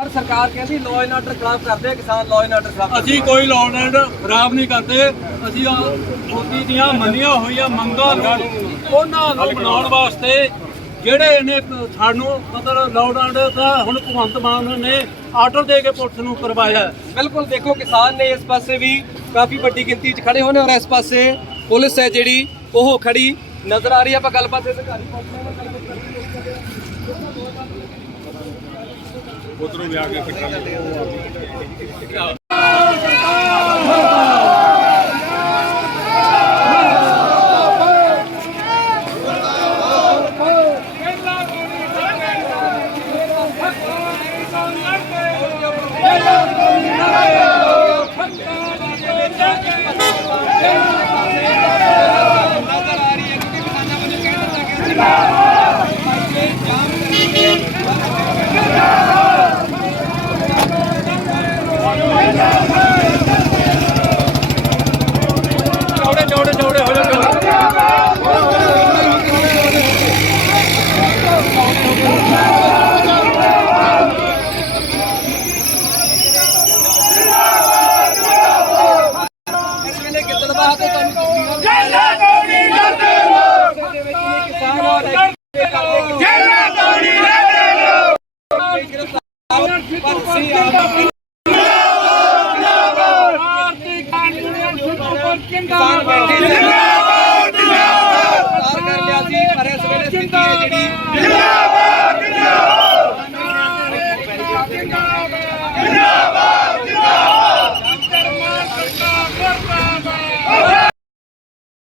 ਪਰ ਸਰਕਾਰ ਕਹਿੰਦੀ ਲਾਅ ਐਂਡ ਆਰਡਰ ਖਿਲਾਫ ਕਰਦੇ ਆ ਕਿਸਾਨ ਲਾਅ ਐਂਡ ਆਰਡਰ ਖਿਲਾਫ ਅਸੀਂ ਕੋਈ ਲੋਨ ਐਂਡ ਖਰਾਬ ਨਹੀਂ ਕਰਦੇ ਅਸੀਂ ਮੋਦੀ ਦੀਆਂ ਮੰਨੀਆਂ ਹੋਈਆਂ ਮੰਗਾਂ ਨੂੰ ਉਹਨਾਂ ਨੂੰ ਬਣਾਉਣ ਵਾਸਤੇ ਜਿਹੜੇ ਨੇ ਸਾਨੂੰ ਮਤਲਬ ਲੋਨ ਐਂਡ ਦਾ ਹੁਣ ਭਗਵੰਤ ਮਾਨ ਨੇ ਆਰਡਰ ਦੇ ਕੇ ਪੁਲਿਸ ਨੂੰ ਕਰਵਾਇਆ। ਬਿਲਕੁਲ ਦੇਖੋ ਕਿਸਾਨ ਨੇ ਇਸ ਪਾਸੇ ਵੀ ਕਾਫੀ ਵੱਡੀ ਗਿਣਤੀ 'ਚ ਖੜੇ ਹੋਣੇ ਔਰ ਇਸ ਪਾਸੇ ਪੁਲਿਸ ਹੈ ਜਿਹੜੀ ਉਹ ਖੜੀ ਨਜ਼ਰ ਆ ਰਹੀ ਹੈ ਆਪਾਂ ਗੱਲਬਾਤ ਇਸ ਅਧਿਕਾਰੀ ਪਹੁੰਚੇ ਨਾਲ ਹਾਂ। ਉਧਰੋਂ ਵੀ ਆ ਕੇ ਸਿੱਖਾਂਗੇ ਚੌੜੇ ਗਿੱਦੜਬਾਹ ਤੋਂ ਤੁਹਾਨੂੰ ਤਸਵੀਰਾਂ ਜੈਲਾ ਗੋਲੀ ਲੜਦੇ ਲੋ ਦੇ ਵਿੱਚ ਇਹ ਕਿਸਾਨ ਔਰ ਜੈਲਾ ਗੋਲੀ ਲੜਦੇ ਲੋ ਪਰ ਸੀ ਆਪ ਕਿਸਾਨ ਬੈਠੇ ਨੇ ਸਰਕਾਰ ਕਰ ਲਿਆ ਸੀ ਪਰ ਇਸ ਵੇਲੇ